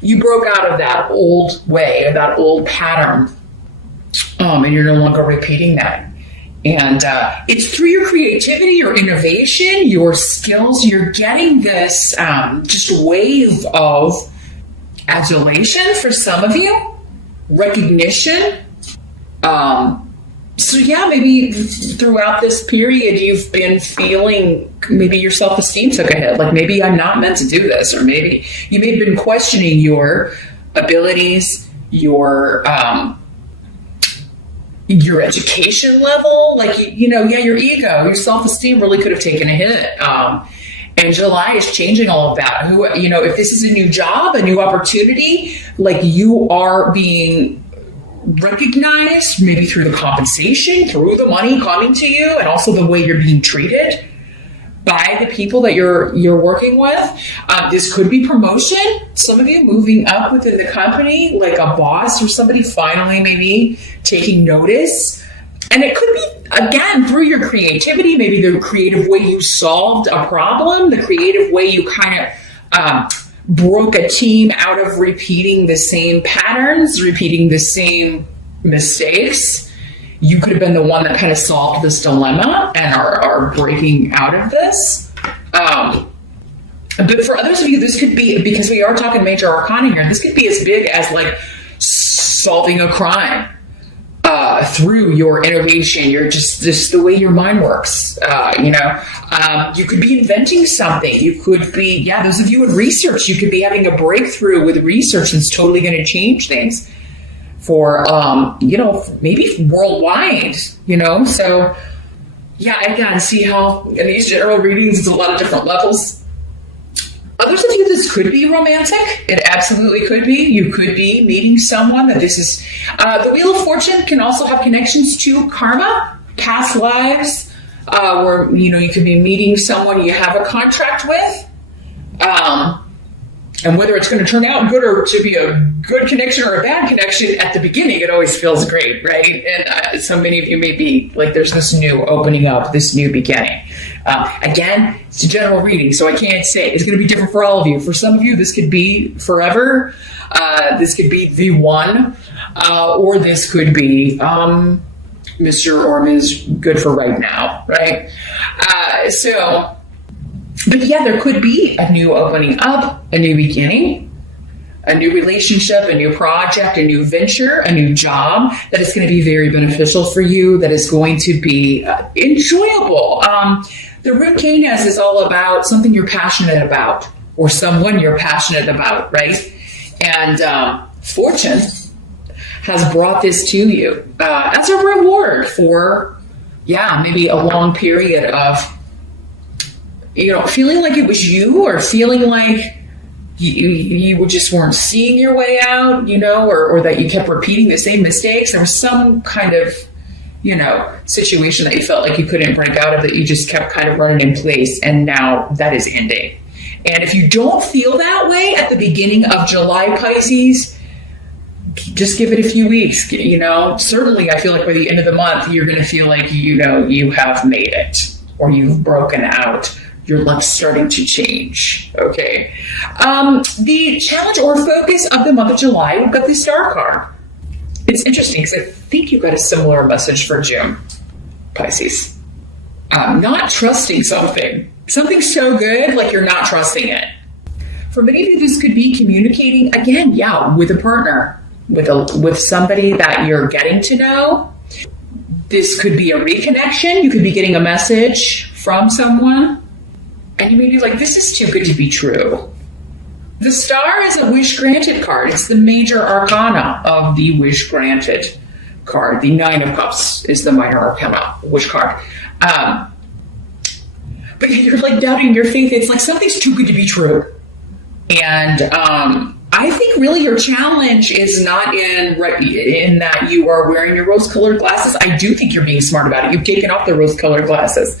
you broke out of that old way, that old pattern, and you're no longer repeating that. And it's through your creativity, your innovation, your skills, you're getting this just wave of adulation for some of you, recognition. So yeah, maybe throughout this period, you've been feeling maybe your self-esteem took a hit. Like maybe I'm not meant to do this, or maybe you may have been questioning your abilities, your education level, like, your ego, your self-esteem really could have taken a hit. And July is changing all of that. If this is a new job, a new opportunity, like you are being recognized maybe through the compensation, through the money coming to you, and also the way you're being treated by the people that you're working with. This could be promotion. Some of you moving up within the company, like a boss or somebody finally maybe taking notice. And it could be, again, through your creativity, maybe the creative way you solved a problem, the creative way you kind of broke a team out of repeating the same patterns, repeating the same mistakes. You could have been the one that kind of solved this dilemma and are breaking out of this. But for others of you, this could be, because we are talking major arcana here, this could be as big as like solving a crime through your innovation, just the way your mind works. You could be inventing something. You could be, those of you in research, you could be having a breakthrough with research that's totally going to change things for, maybe worldwide, So, again, see how in these general readings, it's a lot of different levels. Others of you, this could be romantic. It absolutely could be. You could be meeting someone that this is... the Wheel of Fortune can also have connections to karma, past lives, where, you could be meeting someone you have a contract with. And whether it's going to turn out good or to be a good connection or a bad connection, at the beginning, it always feels great, right? And so many of you may be like, there's this new opening up, this new beginning. Again, it's a general reading, so I can't say it's going to be different for all of you. For some of you, this could be forever. This could be the one, or this could be Mr. or Ms. good for right now, right? But there could be a new opening up, a new beginning, a new relationship, a new project, a new venture, a new job that is going to be very beneficial for you, that is going to be enjoyable. The Rune Canis is all about something you're passionate about, or someone you're passionate about, right? And Fortune has brought this to you as a reward for, maybe a long period of, feeling like it was you, or feeling like you just weren't seeing your way out, or that you kept repeating the same mistakes. There was some kind of, situation that you felt like you couldn't break out of, that you just kept kind of running in place, and now that is ending. And if you don't feel that way at the beginning of July, Pisces, just give it a few weeks. Certainly I feel like by the end of the month, you're going to feel like, you have made it, or you've broken out. Your life's starting to change, okay? The challenge or focus of the month of July, we've got the Star card. It's interesting because I think you got a similar message for June, Pisces. Not trusting something so good, like you're not trusting it. For many of you, this could be communicating, again, with a partner, with somebody that you're getting to know. This could be a reconnection. You could be getting a message from someone, and you may be like, this is too good to be true. The Star is a wish granted card. It's the major arcana of the wish granted card. The Nine of Cups is the minor arcana wish card. But you're like doubting your faith. It's like something's too good to be true. And I think really your challenge is not in that you are wearing your rose-colored glasses. I do think you're being smart about it. You've taken off the rose-colored glasses.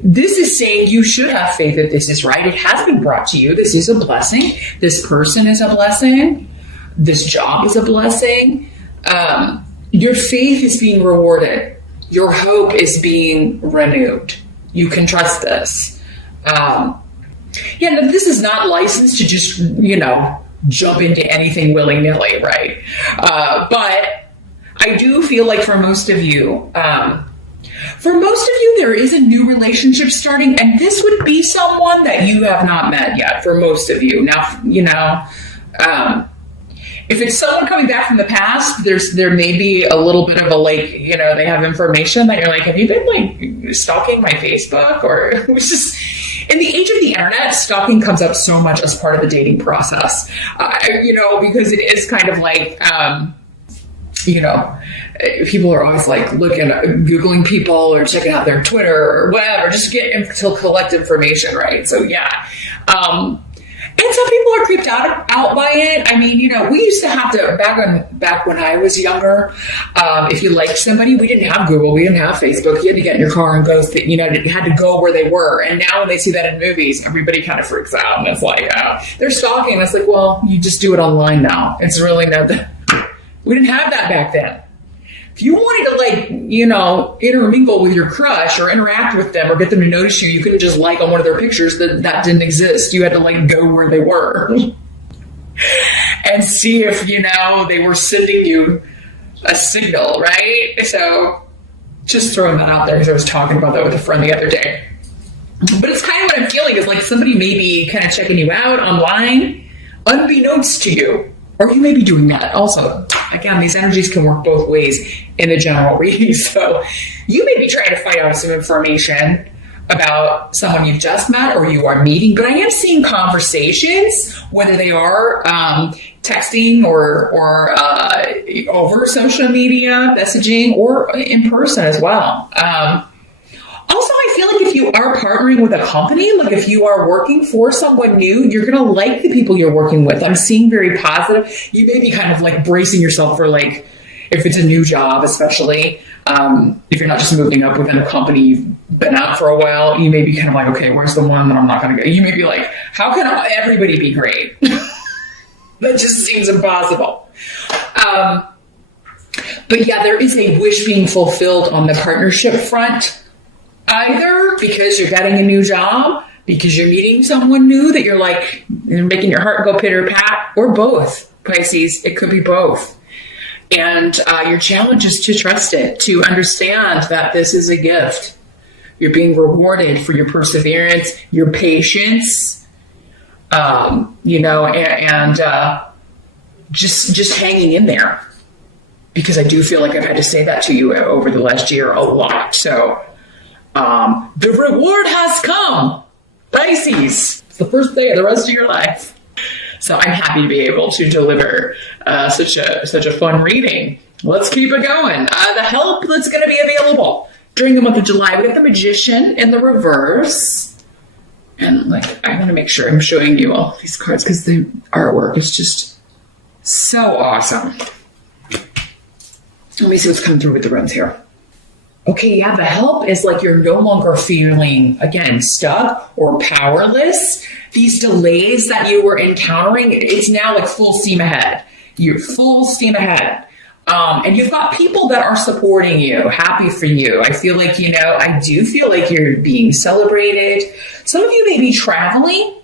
This is saying you should have faith that this is right. It has been brought to you. This is a blessing. This person is a blessing. This job is a blessing. Your faith is being rewarded. Your hope is being renewed. You can trust this. This is not licensed to just, jump into anything willy-nilly, right? But I do feel like for most of you, there is a new relationship starting, and this would be someone that you have not met yet for most of you. Now, you know, if it's someone coming back from the past, there may be a little bit of a, like, you know, they have information that you're like, have you been like stalking my Facebook? Or it's just, in the age of the internet, stalking comes up so much as part of the dating process, you know, because it is kind of like, you know, people are always like Googling people or checking out their Twitter or whatever, just to collect information, right? So yeah. And some people are creeped out by it. I mean, you know, we used to have to, back when I was younger, if you liked somebody, we didn't have Google, we didn't have Facebook. You had to get in your car and go, you know, you had to go where they were. And now when they see that in movies, everybody kind of freaks out. And it's like, they're stalking. And it's like, well, you just do it online now. It's really not we didn't have that back then. If you wanted to, like, you know, intermingle with your crush or interact with them or get them to notice you, you couldn't just like on one of their pictures. That didn't exist. You had to, like, go where they were and see if, you know, they were sending you a signal, right? So just throwing that out there because I was talking about that with a friend the other day. But it's kind of what I'm feeling is like somebody may be kind of checking you out online unbeknownst to you. Or you may be doing that also. Again, these energies can work both ways in the general reading. So you may be trying to find out some information about someone you've just met or you are meeting. But I am seeing conversations, whether they are texting or over social media, messaging, or in person as well. Also, I feel like if you are partnering with a company, like if you are working for someone new, you're going to like the people you're working with. I'm seeing very positive. You may be kind of like bracing yourself for, like, if it's a new job, especially if you're not just moving up within a company you've been out for a while, you may be kind of like, okay, where's the one that I'm not going to go? You may be like, how can everybody be great? That just seems impossible. But yeah, there is a wish being fulfilled on the partnership front. Either because you're getting a new job, because you're meeting someone new that you're like, you're making your heart go pitter pat, or both, Pisces. It could be both. And your challenge is to trust it, to understand that this is a gift. You're being rewarded for your perseverance, your patience, you know, and just hanging in there. Because I do feel like I've had to say that to you over the last year a lot. So the reward has come, Pisces. It's the first day of the rest of your life. So I'm happy to be able to deliver such a fun reading. Let's keep it going. The help that's going to be available during the month of July. We got the Magician in the reverse. And like, I want to make sure I'm showing you all these cards because the artwork is just so awesome. Let me see what's coming through with the runs here. Okay, yeah, the help is like you're no longer feeling, again, stuck or powerless. These delays that you were encountering, it's now like full steam ahead. You're full steam ahead. And you've got people that are supporting you, happy for you. I feel like, you know, I do feel like you're being celebrated. Some of you may be traveling.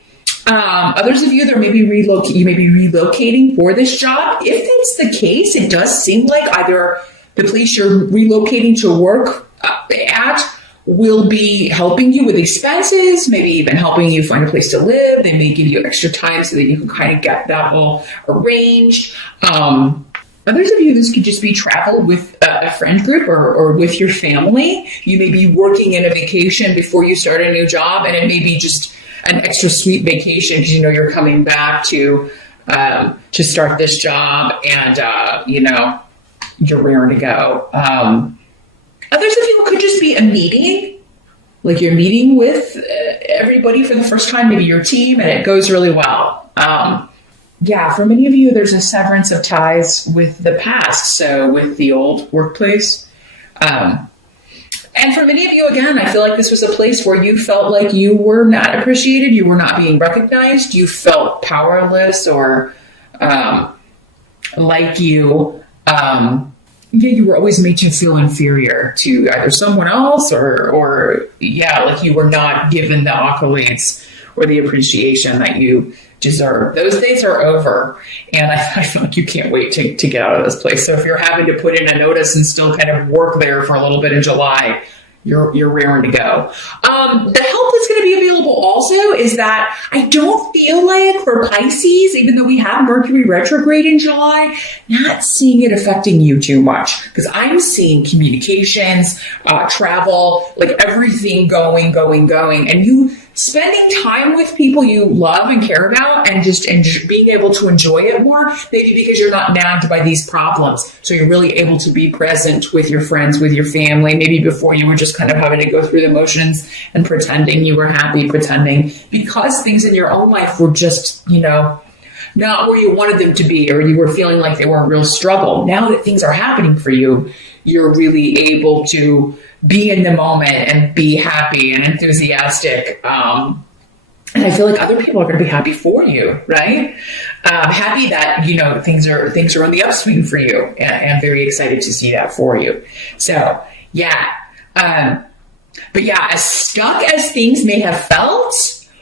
Others of you, you may be relocating for this job. If that's the case, it does seem like either the place you're relocating to work at will be helping you with expenses, maybe even helping you find a place to live. They may give you extra time so that you can kind of get that all arranged. Others of you, this could just be travel with a friend group or with your family. You may be working in a vacation before you start a new job, and it may be just an extra sweet vacation because you know you're coming back to start this job, and you know you're raring to go. Others of you could just be a meeting, like you're meeting with everybody for the first time, maybe your team, and it goes really well. Yeah, for many of you, there's a severance of ties with the past, so with the old workplace. And for many of you, again, I feel like this was a place where you felt like you were not appreciated, you were not being recognized, you felt powerless, or like you were always made to feel inferior to either someone else or like you were not given the accolades or the appreciation that you deserve. Those days are over. And I feel like you can't wait to get out of this place. So if you're having to put in a notice and still kind of work there for a little bit in July, you're raring to go. The help that's going to be available also is that I don't feel like for Pisces, even though we have Mercury retrograde in July, not seeing it affecting you too much, because I'm seeing communications, travel, like everything going, and you spending time with people you love and care about and just being able to enjoy it more, maybe because you're not nagged by these problems. So you're really able to be present with your friends, with your family. Maybe before you were just kind of having to go through the motions and pretending you were happy, pretending because things in your own life were just, not where you wanted them to be, or you were feeling like they were a real struggle. Now that things are happening for you, you're really able to be in the moment and be happy and enthusiastic. And I feel like other people are going to be happy for you, right? Happy that, things are on the upswing for you, and I'm very excited to see that for you. So, yeah. But yeah, as stuck as things may have felt,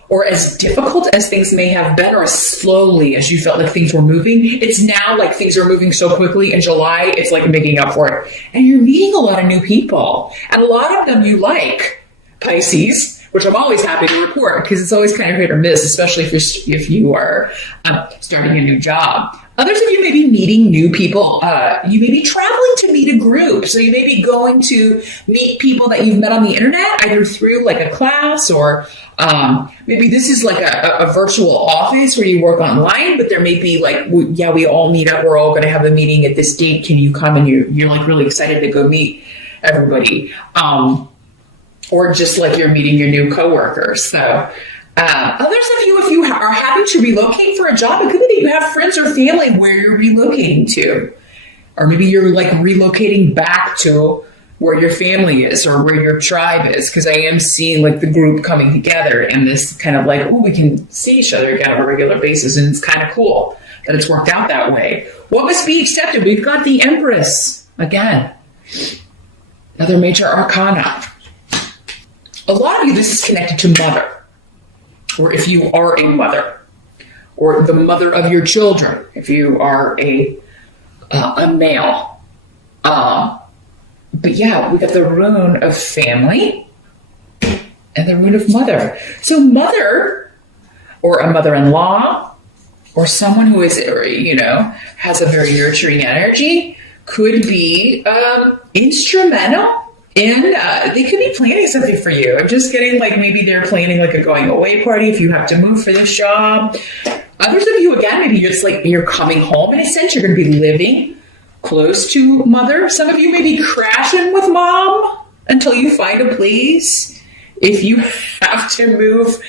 or as difficult as things may have been, or as slowly as you felt like things were moving, it's now like things are moving so quickly in July, it's like making up for it. And you're meeting a lot of new people, and a lot of them you like, Pisces, which I'm always happy to report, because it's always kind of hit or miss, especially if you are starting a new job. Others of you may be meeting new people. You may be traveling to meet a group. So you may be going to meet people that you've met on the internet, either through like a class, or maybe this is like a virtual office where you work online, but there may be like, we all meet up. We're all going to have a meeting at this date. Can you come? And you're like really excited to go meet everybody. Or just like you're meeting your new coworkers. So others of you, if you are having to relocate for a job, it could be that you have friends or family where you're relocating to. Or maybe you're like relocating back to where your family is or where your tribe is. Because I am seeing like the group coming together and this kind of like, we can see each other again on a regular basis. And it's kind of cool that it's worked out that way. What must be accepted? We've got the Empress again. Another major arcana. A lot of you, this is connected to mother, or if you are a mother, or the mother of your children, if you are a male. But yeah, we got the rune of family and the rune of mother. So mother, or a mother-in-law, or someone who is, has a very nurturing energy, could be instrumental. And they could be planning something for you. I'm just getting like maybe they're planning like a going away party if you have to move for this job. Others of you, again, maybe it's like you're coming home in a sense. You're going to be living close to mother. Some of you may be crashing with mom until you find a place. If you have to move,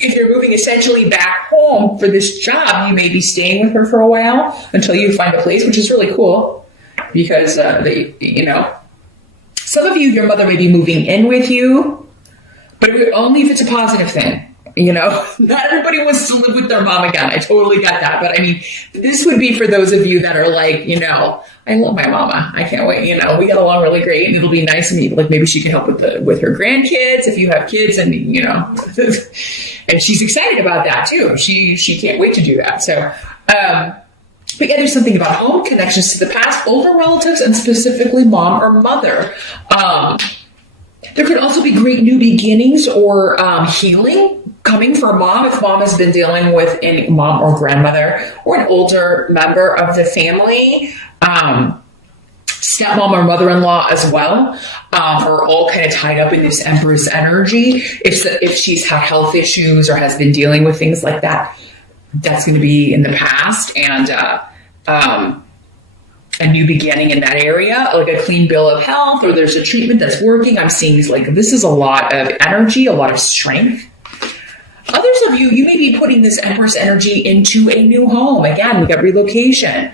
if you're moving essentially back home for this job, you may be staying with her for a while until you find a place, which is really cool because some of you, your mother may be moving in with you, but only if it's a positive thing. Not everybody wants to live with their mom again. I totally get that. But I mean, this would be for those of you that are like, I love my mama. I can't wait. We get along really great, and it'll be nice to meet. Like maybe she can help with her grandkids if you have kids, and and she's excited about that too. She can't wait to do that. So, but yeah, there's something about home connections to the past, older relatives, and specifically mom or mother. There could also be great new beginnings or healing coming from mom if mom has been dealing with a mom or grandmother or an older member of the family. Stepmom or mother-in-law as well are all kind of tied up in this Empress energy. If she's had health issues or has been dealing with things like that, that's going to be in the past, and a new beginning in that area, like a clean bill of health, or there's a treatment that's working. I'm seeing this is a lot of energy, a lot of strength. Others of you may be putting this Empress energy into a new home. Again, we got relocation.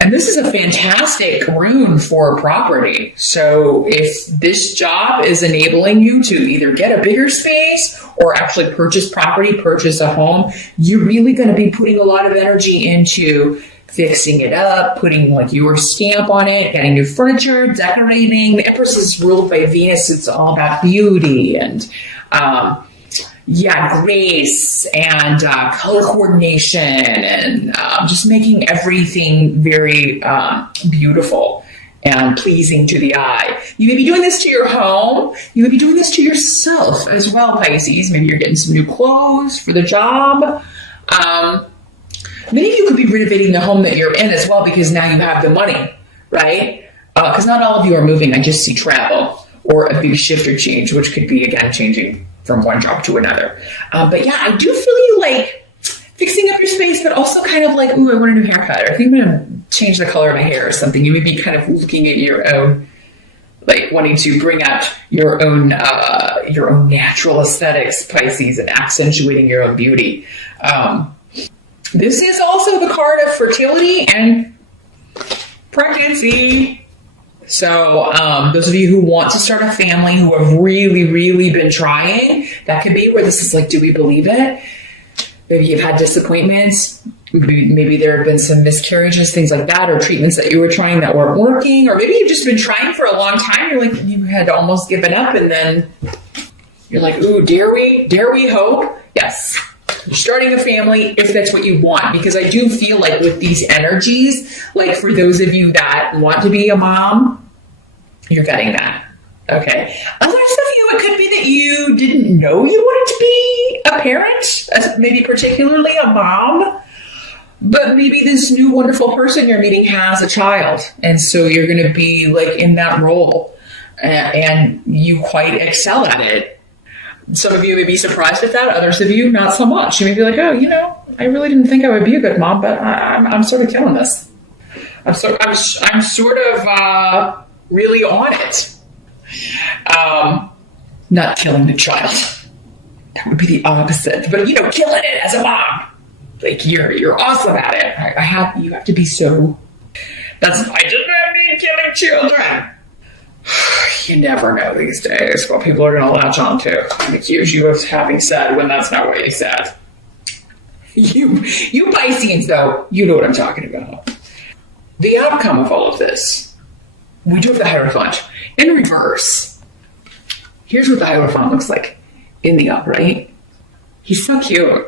And this is a fantastic rune for property. So if this job is enabling you to either get a bigger space or actually purchase property, purchase a home, you're really going to be putting a lot of energy into fixing it up, putting like your stamp on it, getting new furniture, decorating. The Empress is ruled by Venus. It's all about beauty and, grace and color coordination and just making everything very beautiful and pleasing to the eye. You may be doing this to your home. You may be doing this to yourself as well, Pisces. Maybe you're getting some new clothes for the job. Many of you could be renovating the home that you're in as well because now you have the money, right? Because not all of you are moving. I just see travel or a big shift or change, which could be, again, changing from one job to another. But yeah, I do feel you like fixing up your space, but also kind of like, ooh, I want a new haircut. Or I think I'm going to change the color of my hair or something. You may be kind of looking at your own, like wanting to bring out your own natural aesthetics, Pisces, and accentuating your own beauty. This is also the card of fertility and pregnancy. So those of you who want to start a family, who have really, really been trying, that could be where this is like, do we believe it? Maybe you've had disappointments. Maybe there have been some miscarriages, things like that, or treatments that you were trying that weren't working. Or maybe you've just been trying for a long time. You're like, you had almost given up, and then you're like, ooh, dare we hope? Yes. You're starting a family if that's what you want, because I do feel like with these energies, like for those of you that want to be a mom, you're getting that. Okay. Others of you, it could be that you didn't know you wanted to be a parent, maybe particularly a mom, but maybe this new wonderful person you're meeting has a child. And so you're going to be like in that role and you quite excel at it. Some of you may be surprised at that. Others of you, not so much. You may be like, oh, I really didn't think I would be a good mom, but I'm sort of killing this. I'm sort of really on it. Not killing the child. That would be the opposite. But killing it as a mom. Like you're awesome at it. You have to be so. I did not mean killing children. You never know these days what people are going to latch on to and accuse you of having said when that's not what you said. You Pisces, though, you know what I'm talking about. The outcome of all of this, we do have the Hierophant in reverse. Here's what the Hierophant looks like in the upright. He's so cute.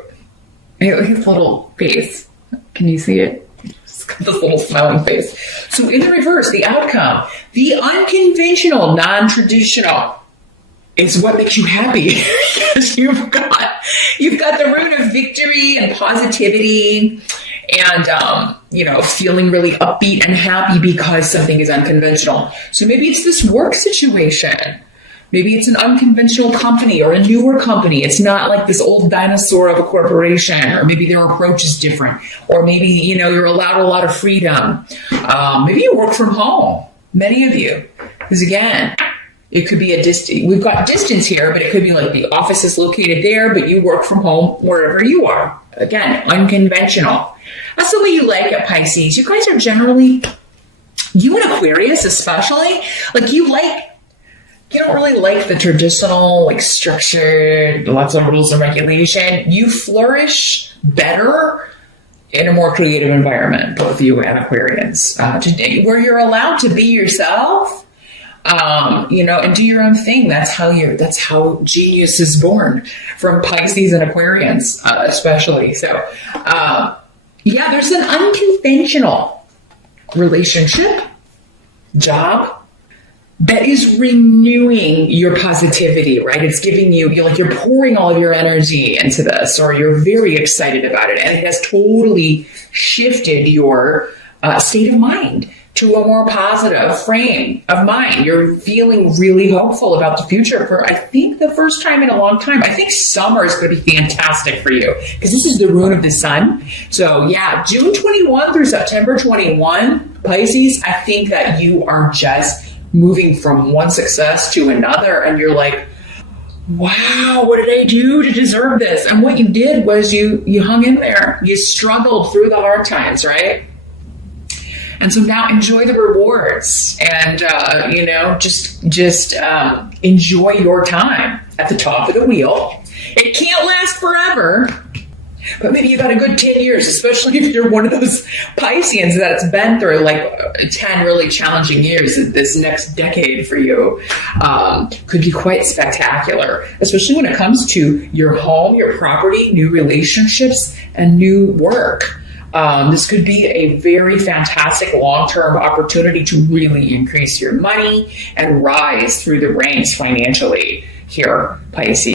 And look at his little face. Can you see it? He's got this little smiling face. So in the reverse, the outcome, the unconventional, non-traditional, is what makes you happy. Because you've got the rune of victory and positivity and, feeling really upbeat and happy because something is unconventional. So maybe it's this work situation. Maybe it's an unconventional company or a newer company. It's not like this old dinosaur of a corporation, or maybe their approach is different. Or maybe, you're allowed a lot of freedom. Maybe you work from home. Many of you. Because again, it could be a distance. We've got distance here, but it could be like the office is located there, but you work from home wherever you are. Again, unconventional. That's the way you like it, Pisces. You guys are generally, you and Aquarius especially, like you don't really like the traditional, like structured, lots of rules and regulation. You flourish better in a more creative environment, both you and Aquarians, where you're allowed to be yourself, and do your own thing. That's how genius is born, from Pisces and Aquarians, especially. So, there's an unconventional relationship, job, that is renewing your positivity, right? It's giving you're pouring all of your energy into this, or you're very excited about it. And it has totally shifted your state of mind to a more positive frame of mind. You're feeling really hopeful about the future for, I think, the first time in a long time. I think summer is going to be fantastic for you because this is the rune of the sun. So yeah, June 21 through September 21, Pisces, I think that you are just moving from one success to another, and you're like, wow, what did I do to deserve this? And what you did was you hung in there. You struggled through the hard times, right? And so now enjoy the rewards and, just enjoy your time at the top of the wheel. It can't last forever, but maybe you got a good 10 years, especially if you're one of those Pisceans that's been through like 10 really challenging years. This next decade for you could be quite spectacular, especially when it comes to your home, your property, new relationships, and new work. This could be a very fantastic long-term opportunity to really increase your money and rise through the ranks financially here, Pisces.